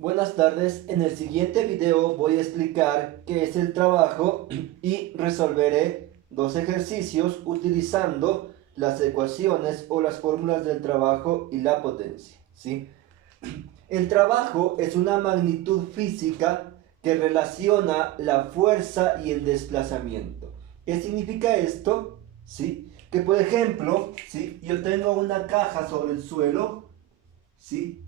Buenas tardes, en el siguiente video voy a explicar qué es el trabajo y resolveré dos ejercicios utilizando las ecuaciones o las fórmulas del trabajo y la potencia, ¿sí? El trabajo es una magnitud física que relaciona la fuerza y el desplazamiento. ¿Qué significa esto? ¿Sí? Que por ejemplo, ¿sí? Yo tengo una caja sobre el suelo, ¿sí?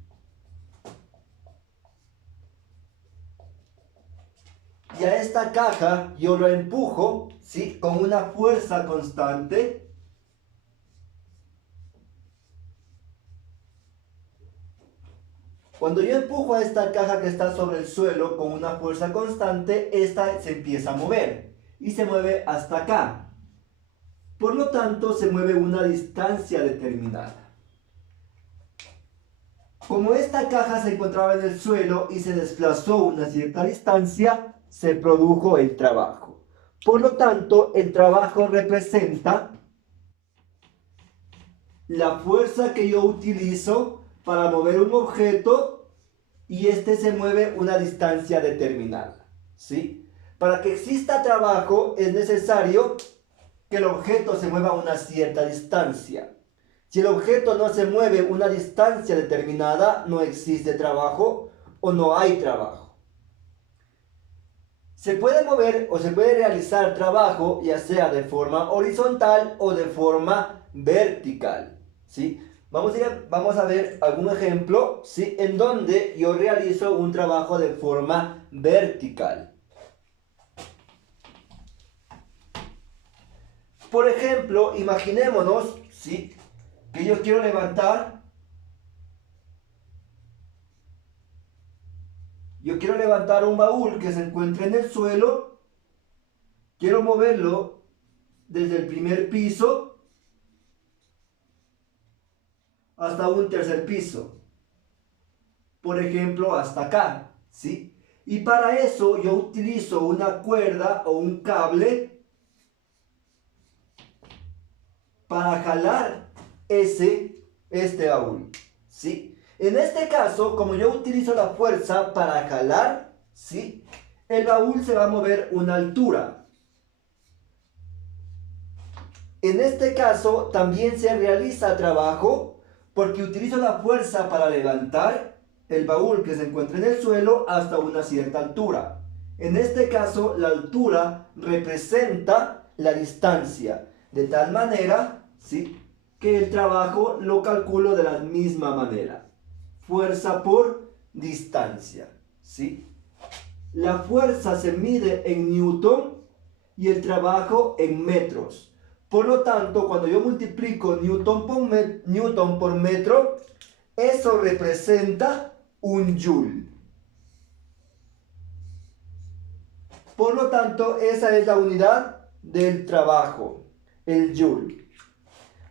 Y a esta caja yo lo empujo, ¿sí? Con una fuerza constante. Cuando yo empujo a esta caja que está sobre el suelo con una fuerza constante, esta se empieza a mover y se mueve hasta acá. Por lo tanto, se mueve una distancia determinada. Como esta caja se encontraba en el suelo y se desplazó una cierta distancia, se produjo el trabajo. Por lo tanto, el trabajo representa la fuerza que yo utilizo para mover un objeto y este se mueve una distancia determinada, ¿sí? Para que exista trabajo es necesario que el objeto se mueva una cierta distancia. Si el objeto no se mueve una distancia determinada, no existe trabajo o no hay trabajo. Se puede mover o se puede realizar trabajo ya sea de forma horizontal o de forma vertical, ¿sí? Vamos a ver algún ejemplo, ¿sí? En donde yo realizo un trabajo de forma vertical. Por ejemplo, imaginémonos, ¿sí? Que yo quiero levantar un baúl que se encuentra en el suelo. Quiero moverlo desde el primer piso hasta un tercer piso. Por ejemplo, hasta acá, ¿sí? Y para eso yo utilizo una cuerda o un cable para jalar este baúl, ¿sí? En este caso, como yo utilizo la fuerza para jalar, ¿sí? El baúl se va a mover una altura. En este caso, también se realiza trabajo porque utilizo la fuerza para levantar el baúl que se encuentra en el suelo hasta una cierta altura. En este caso, la altura representa la distancia, de tal manera, ¿sí?, que el trabajo lo calculo de la misma manera. Fuerza por distancia, ¿sí? La fuerza se mide en newton y el trabajo en metros. Por lo tanto, cuando yo multiplico newton por metro, eso representa un joule. Por lo tanto, esa es la unidad del trabajo, el joule.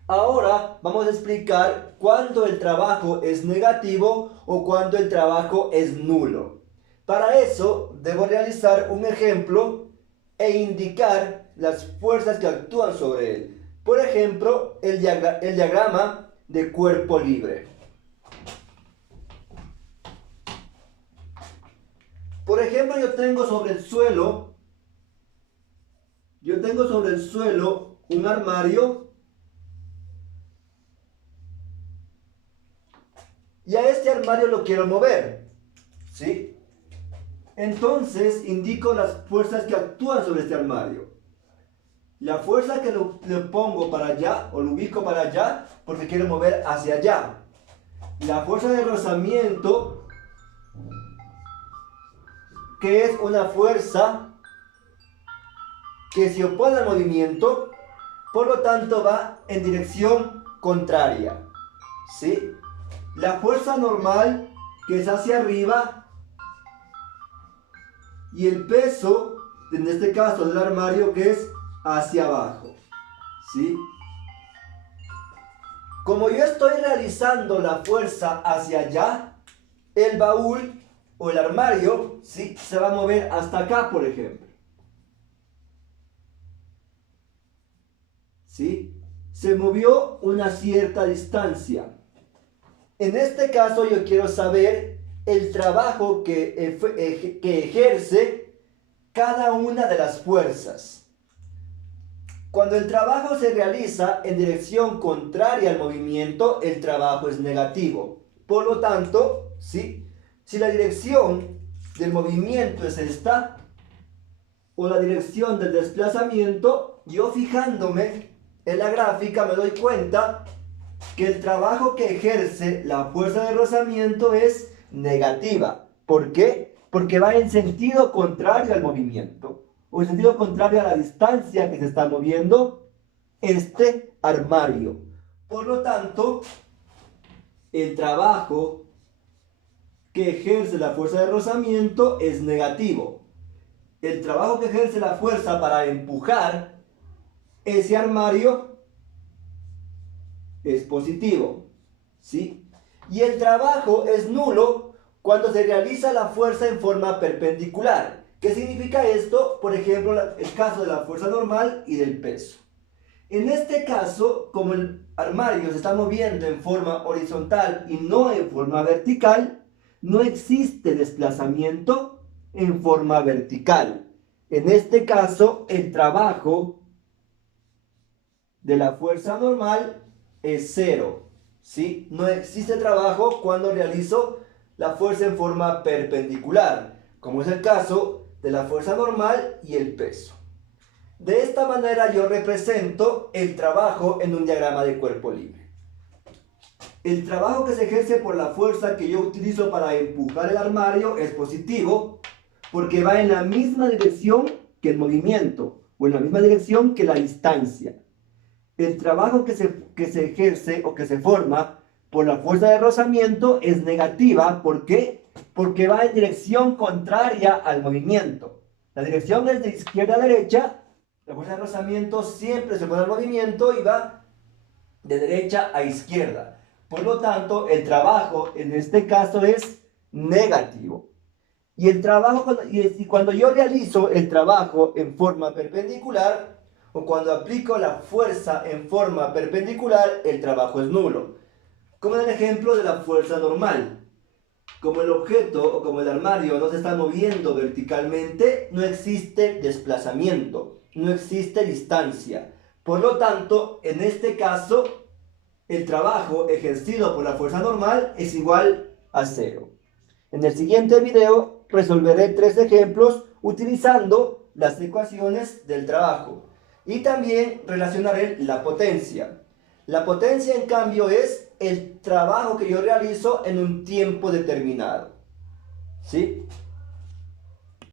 Ahora vamos a explicar cuándo el trabajo es negativo o cuándo el trabajo es nulo. Para eso debo realizar un ejemplo e indicar las fuerzas que actúan sobre él. Por ejemplo, el diagrama de cuerpo libre. Por ejemplo, yo tengo sobre el suelo un armario y a este armario lo quiero mover, ¿sí? Entonces indico las fuerzas que actúan sobre este armario. La fuerza que le pongo para allá o lo ubico para allá porque quiero mover hacia allá. La fuerza de rozamiento, que es una fuerza que se opone al movimiento, por lo tanto va en dirección contraria, ¿sí? La fuerza normal, que es hacia arriba, y el peso, en este caso del armario, que es hacia abajo, ¿sí? Como yo estoy realizando la fuerza hacia allá, el baúl o el armario, ¿sí?, se va a mover hasta acá, por ejemplo, ¿sí? Se movió una cierta distancia. En este caso yo quiero saber el trabajo que ejerce cada una de las fuerzas. Cuando el trabajo se realiza en dirección contraria al movimiento, el trabajo es negativo. Por lo tanto, ¿sí? Si la dirección del movimiento es esta, o la dirección del desplazamiento, yo fijándome en la gráfica me doy cuenta que el trabajo que ejerce la fuerza de rozamiento es negativa. ¿Por qué? Porque va en sentido contrario al movimiento, o en sentido contrario a la distancia que se está moviendo este armario. Por lo tanto, el trabajo que ejerce la fuerza de rozamiento es negativo. El trabajo que ejerce la fuerza para empujar ese armario es positivo, ¿sí? Y el trabajo es nulo cuando se realiza la fuerza en forma perpendicular. ¿Qué significa esto? Por ejemplo, el caso de la fuerza normal y del peso. En este caso, como el armario se está moviendo en forma horizontal y no en forma vertical, no existe desplazamiento en forma vertical. En este caso, el trabajo de la fuerza normal es cero, ¿sí? No existe trabajo cuando realizo la fuerza en forma perpendicular, como es el caso de la fuerza normal y el peso. De esta manera yo represento el trabajo en un diagrama de cuerpo libre. El trabajo que se ejerce por la fuerza que yo utilizo para empujar el armario es positivo porque va en la misma dirección que el movimiento o en la misma dirección que la distancia. El trabajo que se ejerce o que se forma por la fuerza de rozamiento es negativa. ¿Por qué? Porque va en dirección contraria al movimiento. La dirección es de izquierda a derecha. La fuerza de rozamiento siempre se pone al movimiento y va de derecha a izquierda. Por lo tanto, el trabajo en este caso es negativo. Y el trabajo, cuando yo realizo el trabajo en forma perpendicular, o cuando aplico la fuerza en forma perpendicular, el trabajo es nulo. Como en el ejemplo de la fuerza normal. Como el objeto o como el armario no se está moviendo verticalmente, no existe desplazamiento, no existe distancia. Por lo tanto, en este caso, el trabajo ejercido por la fuerza normal es igual a cero. En el siguiente video resolveré 3 ejemplos utilizando las ecuaciones del trabajo. Y también relacionaré la potencia. La potencia, en cambio, es el trabajo que yo realizo en un tiempo determinado, ¿sí?